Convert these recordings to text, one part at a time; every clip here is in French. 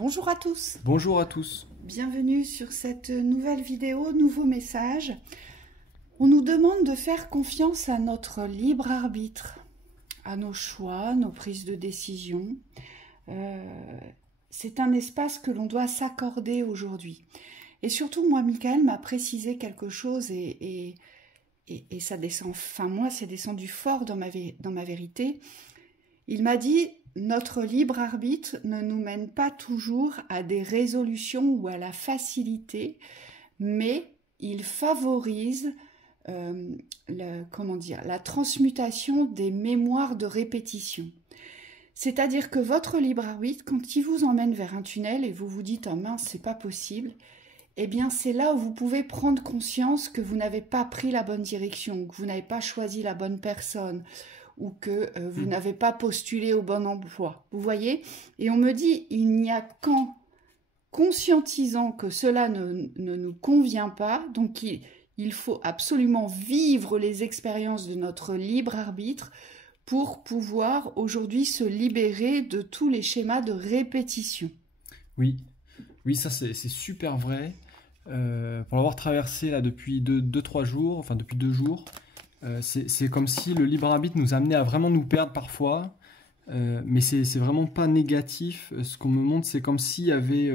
Bonjour à tous, Bonjour à tous. bienvenue sur cette nouvelle vidéo, nouveau message. On nous demande de faire confiance à notre libre arbitre, à nos choix, nos prises de décision. C'est un espace que l'on doit s'accorder aujourd'hui. Et surtout, moi, Michael m'a précisé quelque chose et ça descend, enfin moi, c'est descendu fort dans ma vérité. Il m'a dit... Notre libre arbitre ne nous mène pas toujours à des résolutions ou à la facilité, mais il favorise la transmutation des mémoires de répétition. C'est-à-dire que votre libre arbitre, quand il vous emmène vers un tunnel et vous vous dites « Oh mince, c'est pas possible », eh bien c'est là où vous pouvez prendre conscience que vous n'avez pas pris la bonne direction, que vous n'avez pas choisi la bonne personne, ou que vous n'avez pas postulé au bon emploi. Vous voyez? Et on me dit, il n'y a qu'en conscientisant que cela ne nous convient pas, donc il faut absolument vivre les expériences de notre libre arbitre pour pouvoir aujourd'hui se libérer de tous les schémas de répétition. Oui, ça c'est super vrai. Pour l'avoir traversé là depuis 2-3 jours, enfin depuis 2 jours, c'est comme si le libre arbitre nous amenait à vraiment nous perdre parfois, mais c'est vraiment pas négatif. Ce qu'on me montre, c'est comme s'il y avait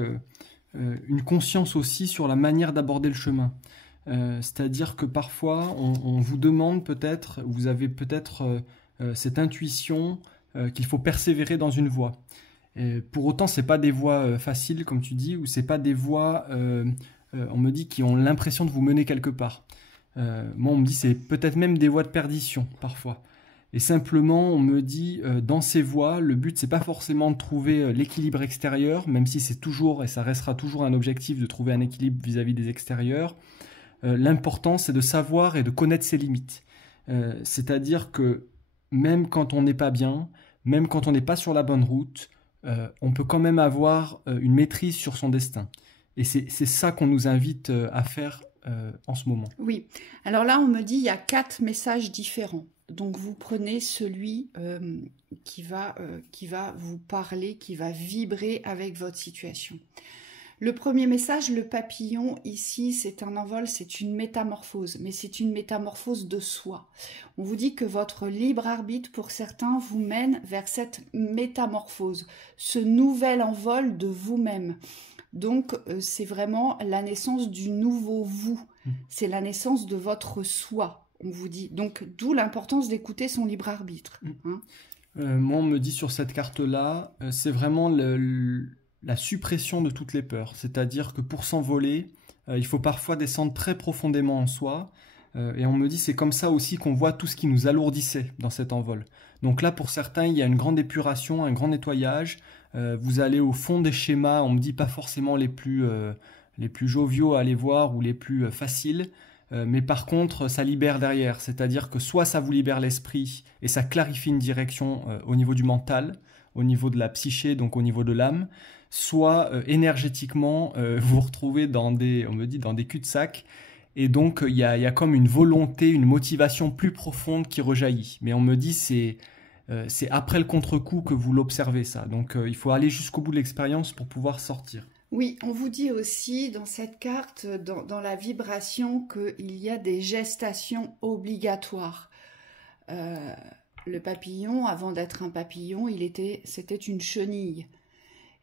une conscience aussi sur la manière d'aborder le chemin. C'est-à-dire que parfois, on vous demande peut-être, vous avez peut-être cette intuition qu'il faut persévérer dans une voie. Pour autant, c'est pas des voies faciles, comme tu dis, ou c'est pas des voies, on me dit, qui ont l'impression de vous mener quelque part. Moi, on me dit c'est peut-être même des voies de perdition parfois. Et simplement, on me dit dans ces voies, le but c'est pas forcément de trouver l'équilibre extérieur, même si c'est toujours et ça restera toujours un objectif de trouver un équilibre vis-à-vis des extérieurs. L'important c'est de savoir et de connaître ses limites. C'est-à-dire que même quand on n'est pas bien, même quand on n'est pas sur la bonne route, on peut quand même avoir une maîtrise sur son destin. Et c'est ça qu'on nous invite à faire en ce moment. Oui, alors là on me dit il y a 4 messages différents. Donc vous prenez celui qui va vous parler, qui va vibrer avec votre situation. Le premier message, le papillon, ici c'est un envol, c'est une métamorphose, mais c'est une métamorphose de soi. On vous dit que votre libre arbitre pour certains vous mène vers cette métamorphose, ce nouvel envol de vous-même. Donc, c'est vraiment la naissance du nouveau vous. C'est la naissance de votre soi, on vous dit. Donc, d'où l'importance d'écouter son libre arbitre. Hein. Moi, on me dit sur cette carte-là, c'est vraiment la suppression de toutes les peurs. C'est-à-dire que pour s'envoler, il faut parfois descendre très profondément en soi. Et on me dit c'est comme ça aussi qu'on voit tout ce qui nous alourdissait dans cet envol. Donc là, pour certains, il y a une grande épuration, un grand nettoyage. Vous allez au fond des schémas, on me dit pas forcément les plus joviaux à aller voir ou les plus faciles, mais par contre ça libère derrière, c'est-à-dire que soit ça vous libère l'esprit et ça clarifie une direction au niveau du mental, au niveau de la psyché, donc au niveau de l'âme, soit énergétiquement vous vous retrouvez on me dit dans des cul-de-sac, et donc il y a comme une volonté, une motivation plus profonde qui rejaillit. Mais on me dit c'est après le contre-coup que vous l'observez ça. Donc il faut aller jusqu'au bout de l'expérience pour pouvoir sortir. Oui, on vous dit aussi dans cette carte, dans la vibration, qu'il y a des gestations obligatoires. Le papillon, avant d'être un papillon, c'était une chenille.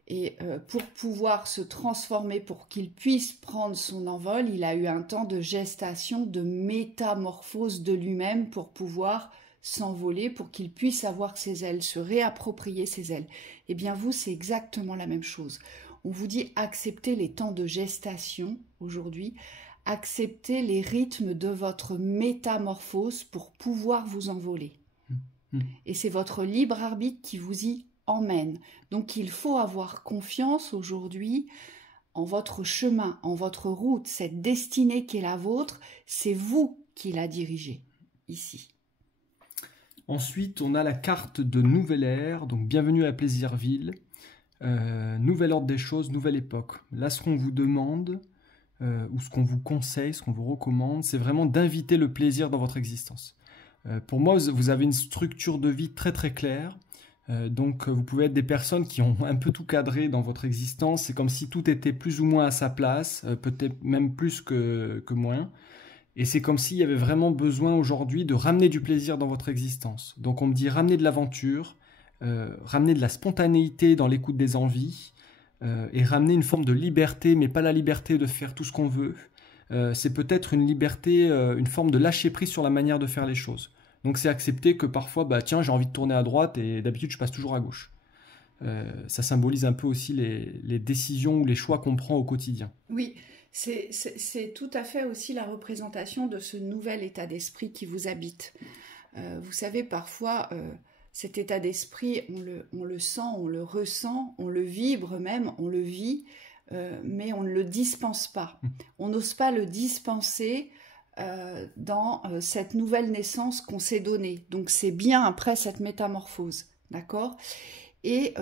Et pour pouvoir se transformer, pour qu'il puisse prendre son envol, il a eu un temps de gestation, de métamorphose de lui-même pour pouvoir s'envoler, pour qu'il puisse avoir ses ailes, se réapproprier ses ailes. Eh bien vous, c'est exactement la même chose. On vous dit acceptez les temps de gestation aujourd'hui, acceptez les rythmes de votre métamorphose pour pouvoir vous envoler. Et c'est votre libre arbitre qui vous y emmène. Donc il faut avoir confiance aujourd'hui en votre chemin, en votre route, cette destinée qui est la vôtre, c'est vous qui la dirigez ici. Ensuite, on a la carte de Nouvelle Ère, donc bienvenue à Plaisirville, nouvel ordre des choses, nouvelle époque. Là, ce qu'on vous demande, ou ce qu'on vous conseille, ce qu'on vous recommande, c'est vraiment d'inviter le plaisir dans votre existence. Pour moi, vous avez une structure de vie très très claire. Donc vous pouvez être des personnes qui ont un peu tout cadré dans votre existence. C'est comme si tout était plus ou moins à sa place, peut-être même plus que moins. Et c'est comme s'il y avait vraiment besoin aujourd'hui de ramener du plaisir dans votre existence. Donc on me dit ramener de l'aventure, ramener de la spontanéité dans l'écoute des envies, et ramener une forme de liberté, mais pas la liberté de faire tout ce qu'on veut. C'est peut-être une liberté, une forme de lâcher prise sur la manière de faire les choses. Donc c'est accepter que parfois, bah tiens, j'ai envie de tourner à droite et d'habitude je passe toujours à gauche. Ça symbolise un peu aussi les décisions ou les choix qu'on prend au quotidien. Oui, c'est tout à fait aussi la représentation de ce nouvel état d'esprit qui vous habite. Vous savez, parfois, cet état d'esprit, on le sent, on le ressent, on le vibre même, on le vit, mais on ne le dispense pas. On n'ose pas le dispenser dans cette nouvelle naissance qu'on s'est donnée. Donc c'est bien après cette métamorphose, d'accord ? Et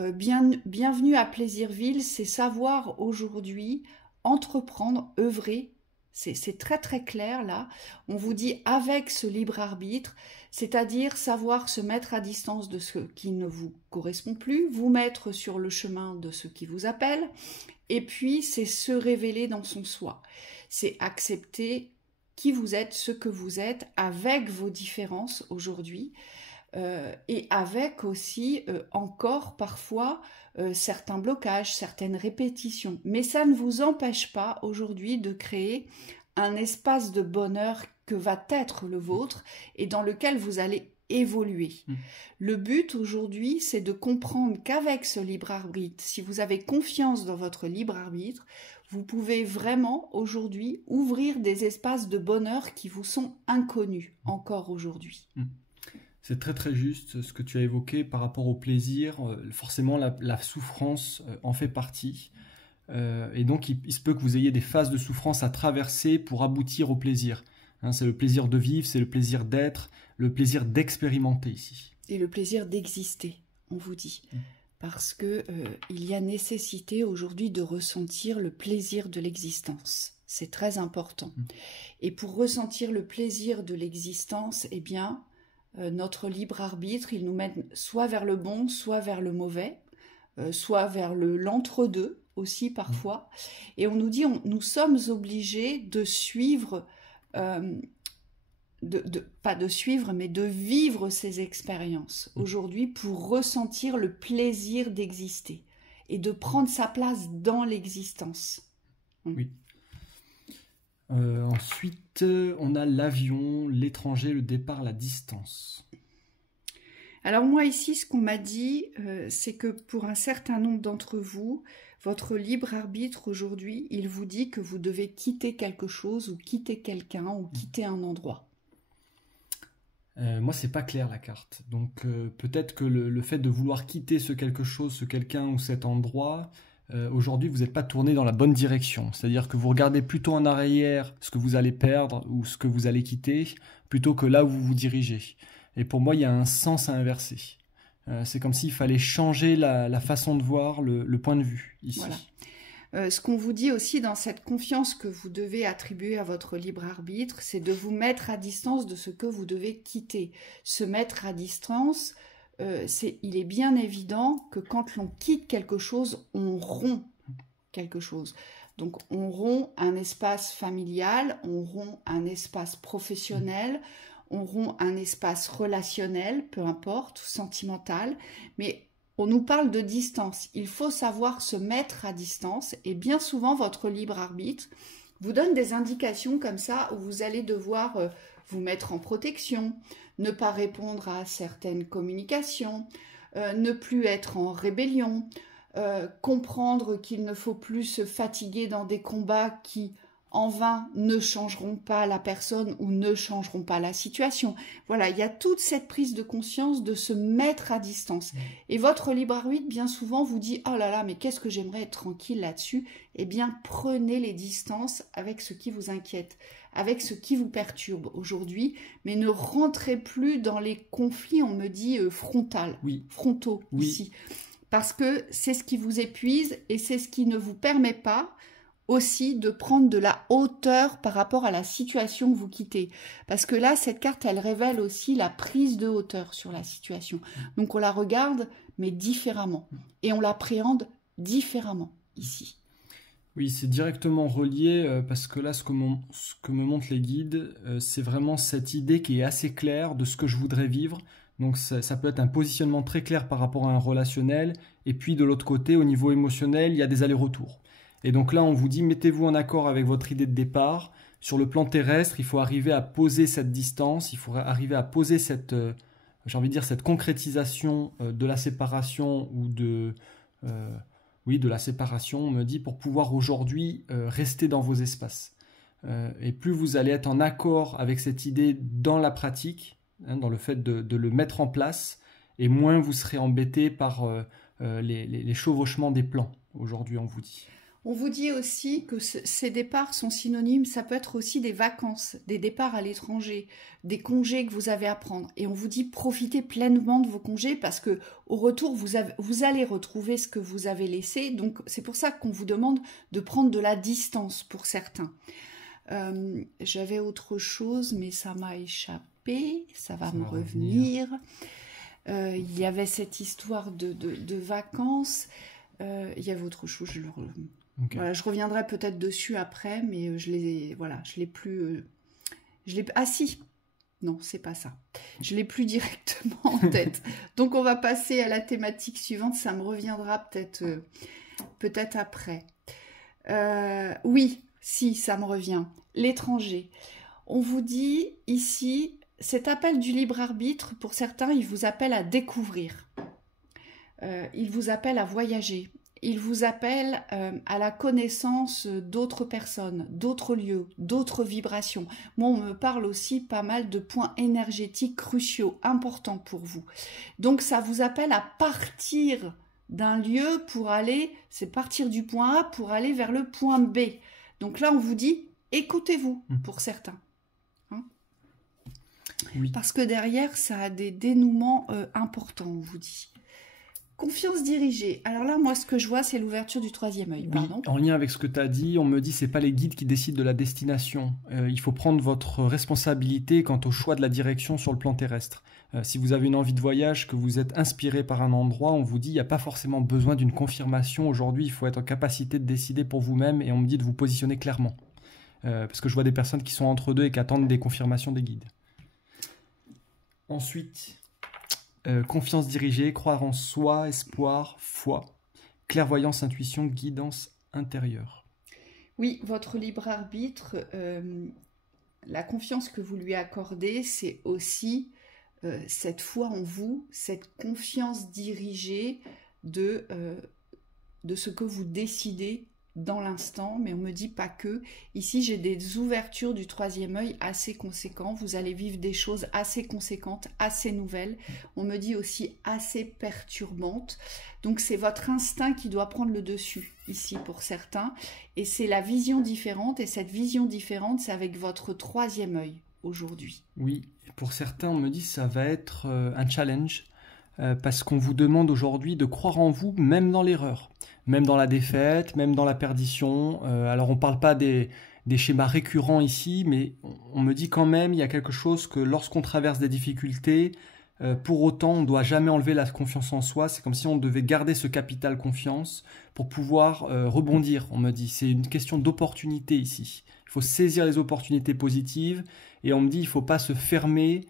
bienvenue à Plaisirville, c'est savoir aujourd'hui entreprendre, œuvrer. C'est très très clair là. On vous dit avec ce libre arbitre, c'est-à-dire savoir se mettre à distance de ce qui ne vous correspond plus, vous mettre sur le chemin de ce qui vous appelle, et puis c'est se révéler dans son soi. C'est accepter qui vous êtes, ce que vous êtes, avec vos différences aujourd'hui, et avec aussi encore parfois certains blocages, certaines répétitions. Mais ça ne vous empêche pas aujourd'hui de créer un espace de bonheur que va être le vôtre et dans lequel vous allez évoluer. Le but aujourd'hui, c'est de comprendre qu'avec ce libre arbitre, si vous avez confiance dans votre libre arbitre, vous pouvez vraiment aujourd'hui ouvrir des espaces de bonheur qui vous sont inconnus encore aujourd'hui. C'est très très juste ce que tu as évoqué par rapport au plaisir. Forcément, la souffrance en fait partie. Et donc, il se peut que vous ayez des phases de souffrance à traverser pour aboutir au plaisir. Hein, c'est le plaisir de vivre, c'est le plaisir d'être, le plaisir d'expérimenter ici. Et le plaisir d'exister, on vous dit. Parce que il y a nécessité aujourd'hui de ressentir le plaisir de l'existence. C'est très important. Et pour ressentir le plaisir de l'existence, eh bien, notre libre arbitre, il nous mène soit vers le bon, soit vers le mauvais, soit vers l'entre-deux aussi parfois. Et on nous dit, nous sommes obligés de suivre, pas de suivre, mais de vivre ces expériences aujourd'hui pour ressentir le plaisir d'exister et de prendre sa place dans l'existence. Oui. Ensuite, on a l'avion, l'étranger, le départ, la distance. Alors moi ici, ce qu'on m'a dit, c'est que pour un certain nombre d'entre vous, votre libre arbitre aujourd'hui, il vous dit que vous devez quitter quelque chose ou quitter quelqu'un ou quitter un endroit. Moi, c'est pas clair la carte. Donc peut-être que le fait de vouloir quitter ce quelque chose, ce quelqu'un ou cet endroit, aujourd'hui, vous n'êtes pas tourné dans la bonne direction. C'est-à-dire que vous regardez plutôt en arrière ce que vous allez perdre ou ce que vous allez quitter, plutôt que là où vous vous dirigez. Et pour moi, il y a un sens à inverser. C'est comme s'il fallait changer la façon de voir, le point de vue ici. Voilà. Ce qu'on vous dit aussi dans cette confiance que vous devez attribuer à votre libre arbitre, c'est de vous mettre à distance de ce que vous devez quitter. Se mettre à distance, il est bien évident que quand l'on quitte quelque chose, on rompt quelque chose. Donc on rompt un espace familial, on rompt un espace professionnel, on rompt un espace relationnel, peu importe, sentimental, mais on nous parle de distance. Il faut savoir se mettre à distance et bien souvent votre libre arbitre vous donne des indications comme ça où vous allez devoir vous mettre en protection, ne pas répondre à certaines communications, ne plus être en rébellion, comprendre qu'il ne faut plus se fatiguer dans des combats qui en vain ne changeront pas la personne ou ne changeront pas la situation. Voilà, il y a toute cette prise de conscience de se mettre à distance. Et votre libre arbitre, bien souvent, vous dit « Oh là là, mais qu'est-ce que j'aimerais être tranquille là-dessus ?» Eh bien, prenez les distances avec ce qui vous inquiète, avec ce qui vous perturbe aujourd'hui, mais ne rentrez plus dans les conflits, on me dit, frontaux ici. Parce que c'est ce qui vous épuise et c'est ce qui ne vous permet pas aussi de prendre de la hauteur par rapport à la situation que vous quittez. Parce que là, cette carte, elle révèle aussi la prise de hauteur sur la situation. Donc on la regarde, mais différemment. Et on l'appréhende différemment ici. Oui, c'est directement relié parce que là, ce que me montrent les guides, c'est vraiment cette idée qui est assez claire de ce que je voudrais vivre. Donc ça peut être un positionnement très clair par rapport à un relationnel. Et puis de l'autre côté, au niveau émotionnel, il y a des allers-retours. Et donc là, on vous dit, mettez-vous en accord avec votre idée de départ. Sur le plan terrestre, il faut arriver à poser cette distance, il faut arriver à poser cette, j'ai envie de dire, cette concrétisation de la séparation ou oui, de la séparation, on me dit, pour pouvoir aujourd'hui rester dans vos espaces. Et plus vous allez être en accord avec cette idée dans la pratique, hein, dans le fait de le mettre en place, et moins vous serez embêté par les chevauchements des plans, aujourd'hui on vous dit. On vous dit aussi que ces départs sont synonymes, ça peut être aussi des vacances, des départs à l'étranger, des congés que vous avez à prendre. Et on vous dit profitez pleinement de vos congés parce que au retour, vous allez retrouver ce que vous avez laissé. Donc c'est pour ça qu'on vous demande de prendre de la distance pour certains. J'avais autre chose, mais ça m'a échappé, ça va me revenir. Il y avait cette histoire de vacances, il y avait autre chose, Okay. Voilà, je reviendrai peut-être dessus après, mais je l'ai plus. Ah si, non, c'est pas ça. Je l'ai plus directement en tête. Donc on va passer à la thématique suivante. Ça me reviendra peut-être après. Oui, si, ça me revient. L'étranger. On vous dit ici, cet appel du libre arbitre, pour certains, il vous appelle à découvrir. Il vous appelle à voyager. Il vous appelle à la connaissance d'autres personnes, d'autres lieux, d'autres vibrations. Moi, on me parle aussi pas mal de points énergétiques cruciaux, importants pour vous. Donc, ça vous appelle à partir d'un lieu pour aller, c'est partir du point A pour aller vers le point B. Donc là, on vous dit, écoutez-vous pour certains. Hein, oui. Parce que derrière, ça a des dénouements importants, on vous dit. Confiance dirigée. Alors là, moi, ce que je vois, c'est l'ouverture du troisième œil. Oui, en lien avec ce que tu as dit, on me dit c'est pas les guides qui décident de la destination. Il faut prendre votre responsabilité quant au choix de la direction sur le plan terrestre. Si vous avez une envie de voyage, que vous êtes inspiré par un endroit, on vous dit il n'y a pas forcément besoin d'une confirmation. Aujourd'hui, il faut être en capacité de décider pour vous-même et on me dit de vous positionner clairement. Parce que je vois des personnes qui sont entre deux et qui attendent des confirmations des guides. Ensuite... confiance dirigée, croire en soi, espoir, foi, clairvoyance, intuition, guidance intérieure. Oui, votre libre arbitre, la confiance que vous lui accordez, c'est aussi cette foi en vous, cette confiance dirigée de ce que vous décidez dans l'instant, mais on me dit pas que. Ici, j'ai des ouvertures du troisième œil assez conséquents. Vous allez vivre des choses assez conséquentes, assez nouvelles. On me dit aussi assez perturbantes. Donc, c'est votre instinct qui doit prendre le dessus ici pour certains. Et c'est la vision différente. Et cette vision différente, c'est avec votre troisième œil aujourd'hui. Oui, pour certains, on me dit que ça va être un challenge. Parce qu'on vous demande aujourd'hui de croire en vous, même dans l'erreur, même dans la défaite, même dans la perdition. Alors on ne parle pas des schémas récurrents ici, mais on me dit quand même, il y a quelque chose que lorsqu'on traverse des difficultés, pour autant, on ne doit jamais enlever la confiance en soi. C'est comme si on devait garder ce capital confiance pour pouvoir rebondir, on me dit. C'est une question d'opportunité ici. Il faut saisir les opportunités positives et on me dit, il ne faut pas se fermer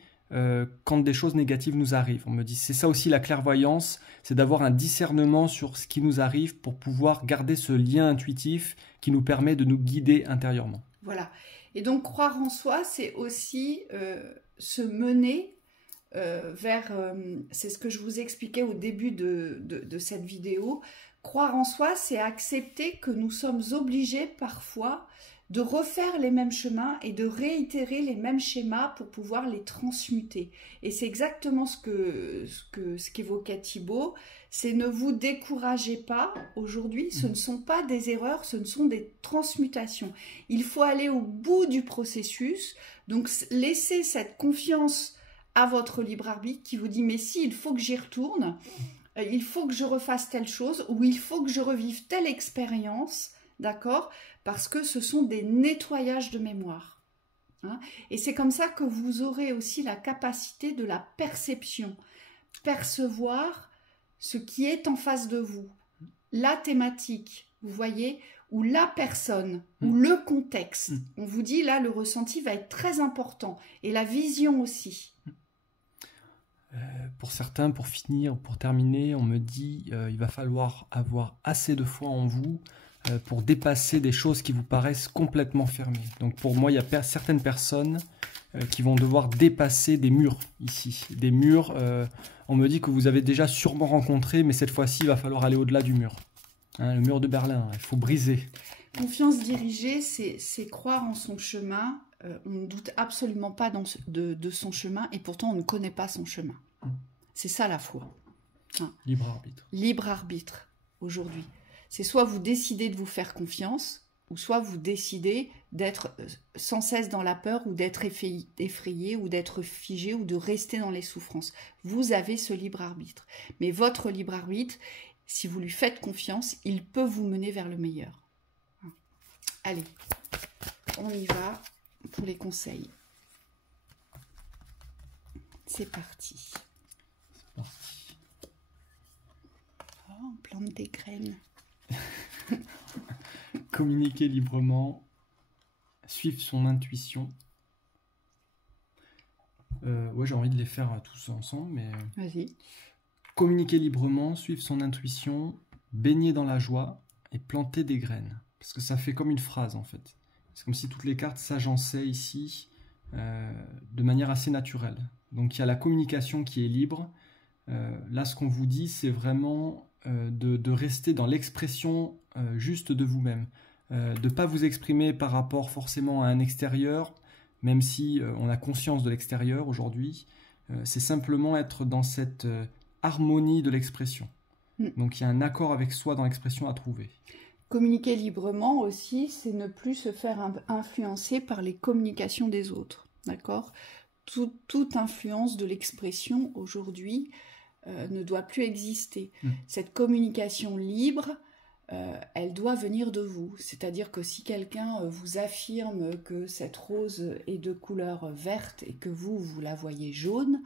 quand des choses négatives nous arrivent. On me dit, c'est ça aussi la clairvoyance, c'est d'avoir un discernement sur ce qui nous arrive pour pouvoir garder ce lien intuitif qui nous permet de nous guider intérieurement. Voilà. Et donc, croire en soi, c'est aussi se mener vers... c'est ce que je vous expliquais au début de cette vidéo. Croire en soi, c'est accepter que nous sommes obligés parfois de refaire les mêmes chemins et de réitérer les mêmes schémas pour pouvoir les transmuter. Et c'est exactement ce qu'évoquait Thibaut, c'est ne vous découragez pas aujourd'hui, ce ne sont pas des erreurs, ce ne sont des transmutations. Il faut aller au bout du processus, donc laissez cette confiance à votre libre arbitre qui vous dit mais si, il faut que j'y retourne, il faut que je refasse telle chose ou il faut que je revive telle expérience, d'accord ? Parce que ce sont des nettoyages de mémoire. Hein, et c'est comme ça que vous aurez aussi la capacité de la perception. Percevoir ce qui est en face de vous, la thématique, vous voyez, ou la personne, ou le contexte. On vous dit, là, le ressenti va être très important, et la vision aussi. Pour certains, pour finir, pour terminer, on me dit il va falloir avoir assez de foi en vous pour dépasser des choses qui vous paraissent complètement fermées. Donc pour moi, il y a certaines personnes qui vont devoir dépasser des murs ici. Des murs, on me dit que vous avez déjà sûrement rencontré, mais cette fois-ci, il va falloir aller au-delà du mur. Hein, le mur de Berlin, il faut briser. Confiance dirigée, c'est croire en son chemin. On ne doute absolument pas de son chemin, et pourtant on ne connaît pas son chemin. C'est ça la foi. Hein. Libre arbitre. Libre arbitre, aujourd'hui. C'est soit vous décidez de vous faire confiance, ou soit vous décidez d'être sans cesse dans la peur, ou d'être effrayé, ou d'être figé, ou de rester dans les souffrances. Vous avez ce libre arbitre. Mais votre libre arbitre, si vous lui faites confiance, il peut vous mener vers le meilleur. Allez, on y va pour les conseils. C'est parti. Oh, on plante des graines. Communiquer librement, suivre son intuition. Ouais, j'ai envie de les faire tous ensemble, mais... Vas-y. Communiquer librement, suivre son intuition, baigner dans la joie et planter des graines. Parce que ça fait comme une phrase, en fait. C'est comme si toutes les cartes s'agençaient ici de manière assez naturelle. Donc il y a la communication qui est libre. Là, ce qu'on vous dit, c'est vraiment de rester dans l'expression juste de vous-même. De ne pas vous exprimer par rapport forcément à un extérieur, même si on a conscience de l'extérieur aujourd'hui. C'est simplement être dans cette harmonie de l'expression. Donc il y a un accord avec soi dans l'expression à trouver. Communiquer librement aussi, c'est ne plus se faire influencer par les communications des autres. D'accord ? Toute influence de l'expression aujourd'hui ne doit plus exister. Cette communication libre, elle doit venir de vous. C'est-à-dire que si quelqu'un vous affirme que cette rose est de couleur verte et que vous la voyez jaune,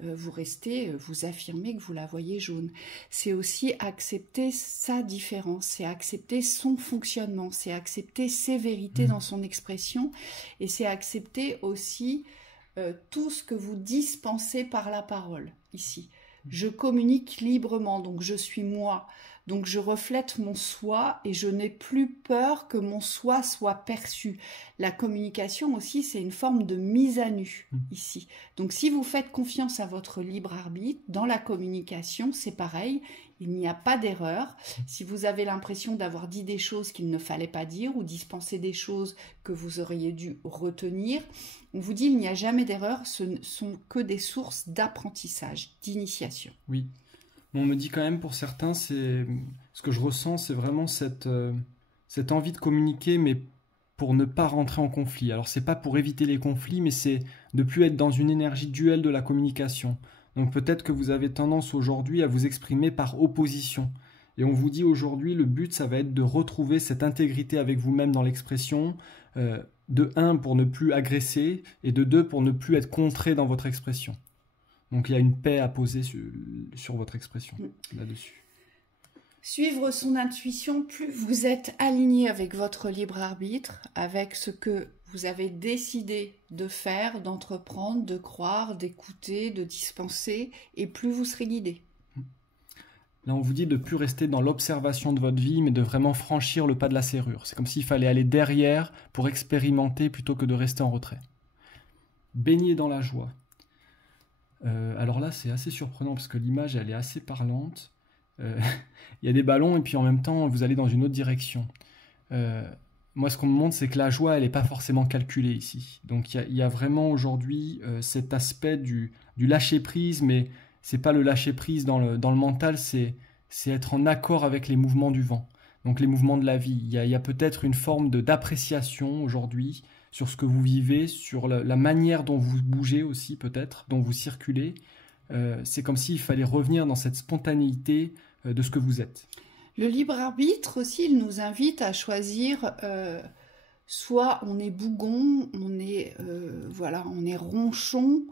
vous affirmez que vous la voyez jaune. C'est aussi accepter sa différence, c'est accepter son fonctionnement, c'est accepter ses vérités dans son expression, et c'est accepter aussi tout ce que vous dispensez par la parole, ici. Je communique librement, donc je suis moi, donc je reflète mon soi et je n'ai plus peur que mon soi soit perçu. La communication aussi, c'est une forme de mise à nu, ici. Donc si vous faites confiance à votre libre arbitre, dans la communication, c'est pareil, il n'y a pas d'erreur. Si vous avez l'impression d'avoir dit des choses qu'il ne fallait pas dire ou dispenser des choses que vous auriez dû retenir, on vous dit il n'y a jamais d'erreur, ce ne sont que des sources d'apprentissage, d'initiation. Oui. On me dit quand même pour certains, ce que je ressens, c'est vraiment cette envie de communiquer, mais pour ne pas rentrer en conflit. Alors c'est pas pour éviter les conflits, mais c'est de plus être dans une énergie duelle de la communication. Donc peut-être que vous avez tendance aujourd'hui à vous exprimer par opposition. Et on vous dit aujourd'hui, le but, ça va être de retrouver cette intégrité avec vous-même dans l'expression, de 1 pour ne plus agresser, et de 2 pour ne plus être contré dans votre expression. Donc il y a une paix à poser sur votre expression là-dessus. Suivre son intuition, plus vous êtes aligné avec votre libre arbitre, avec ce que vous avez décidé de faire, d'entreprendre, de croire, d'écouter, de dispenser, et plus vous serez guidé. Là, on vous dit de ne plus rester dans l'observation de votre vie, mais de vraiment franchir le pas de la serrure. C'est comme s'il fallait aller derrière pour expérimenter plutôt que de rester en retrait. Baigner dans la joie. Alors là, c'est assez surprenant parce que l'image, elle est assez parlante. Il y a des ballons et puis en même temps, vous allez dans une autre direction. Moi, ce qu'on me montre, c'est que la joie, elle n'est pas forcément calculée ici. Donc, il y a vraiment aujourd'hui cet aspect du lâcher-prise, mais ce n'est pas le lâcher-prise dans le mental, c'est être en accord avec les mouvements du vent. Donc, les mouvements de la vie. Il y a peut-être une forme d'appréciation aujourd'hui sur ce que vous vivez, sur la manière dont vous bougez aussi peut-être, dont vous circulez. C'est comme s'il fallait revenir dans cette spontanéité de ce que vous êtes. Le libre arbitre aussi, il nous invite à choisir, soit on est bougon, on est ronchon,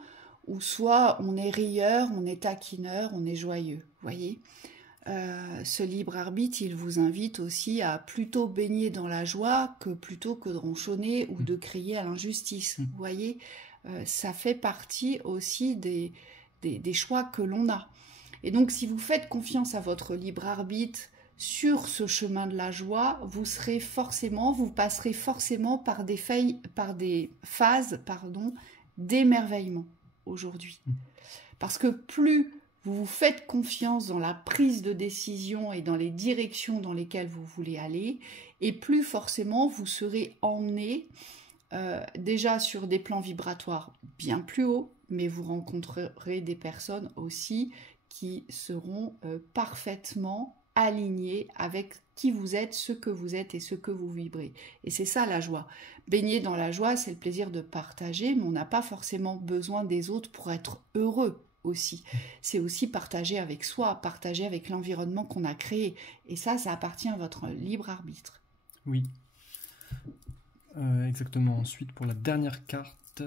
ou soit on est rieur, on est taquineur, on est joyeux. Vous voyez. Ce libre arbitre, il vous invite aussi à plutôt baigner dans la joie plutôt que de ronchonner ou de crier à l'injustice. Vous voyez, ça fait partie aussi des choix que l'on a. Et donc, si vous faites confiance à votre libre arbitre sur ce chemin de la joie, vous passerez forcément par des phases d'émerveillement aujourd'hui. Parce que plus vous vous faites confiance dans la prise de décision et dans les directions dans lesquelles vous voulez aller, et plus forcément vous serez emmené déjà sur des plans vibratoires bien plus hauts, mais vous rencontrerez des personnes aussi qui seront parfaitement alignées avec qui vous êtes, ce que vous êtes et ce que vous vibrez. Et c'est ça la joie. Baigner dans la joie, c'est le plaisir de partager, mais on n'a pas forcément besoin des autres pour être heureux aussi. C'est aussi partager avec soi, partager avec l'environnement qu'on a créé. Et ça appartient à votre libre arbitre. Oui. Exactement. Ensuite, pour la dernière carte,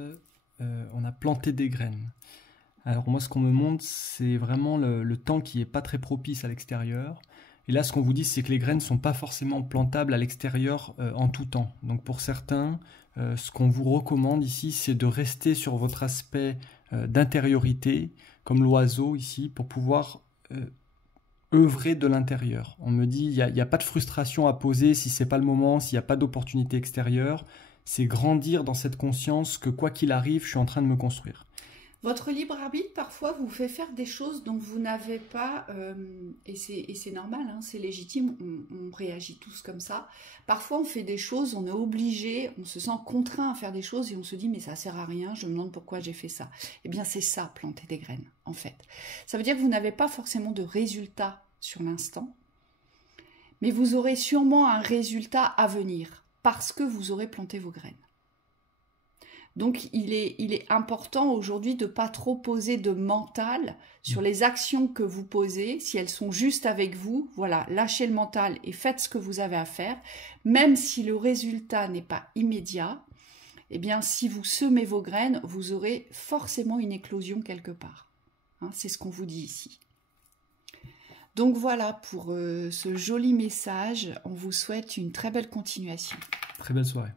on a planté des graines. Alors moi, ce qu'on me montre, c'est vraiment le temps qui n'est pas très propice à l'extérieur. Et là, ce qu'on vous dit, c'est que les graines ne sont pas forcément plantables à l'extérieur en tout temps. Donc pour certains, ce qu'on vous recommande ici, c'est de rester sur votre aspect d'intériorité, comme l'oiseau ici, pour pouvoir œuvrer de l'intérieur. On me dit, il n'y a pas de frustration à poser si ce n'est pas le moment, s'il n'y a pas d'opportunité extérieure. C'est grandir dans cette conscience que quoi qu'il arrive, je suis en train de me construire. Votre libre arbitre, parfois, vous fait faire des choses dont vous n'avez pas, et c'est normal, hein, c'est légitime, on réagit tous comme ça. Parfois, on fait des choses, on est obligé, on se sent contraint à faire des choses et on se dit « mais ça sert à rien, je me demande pourquoi j'ai fait ça ». Eh bien, c'est ça, planter des graines, en fait. Ça veut dire que vous n'avez pas forcément de résultat sur l'instant, mais vous aurez sûrement un résultat à venir parce que vous aurez planté vos graines. Donc, il est important aujourd'hui de ne pas trop poser de mental sur les actions que vous posez. Si elles sont juste avec vous, voilà, lâchez le mental et faites ce que vous avez à faire. Même si le résultat n'est pas immédiat, eh bien, si vous semez vos graines, vous aurez forcément une éclosion quelque part. Hein, c'est ce qu'on vous dit ici. Donc voilà pour ce joli message. On vous souhaite une très belle continuation. Très belle soirée.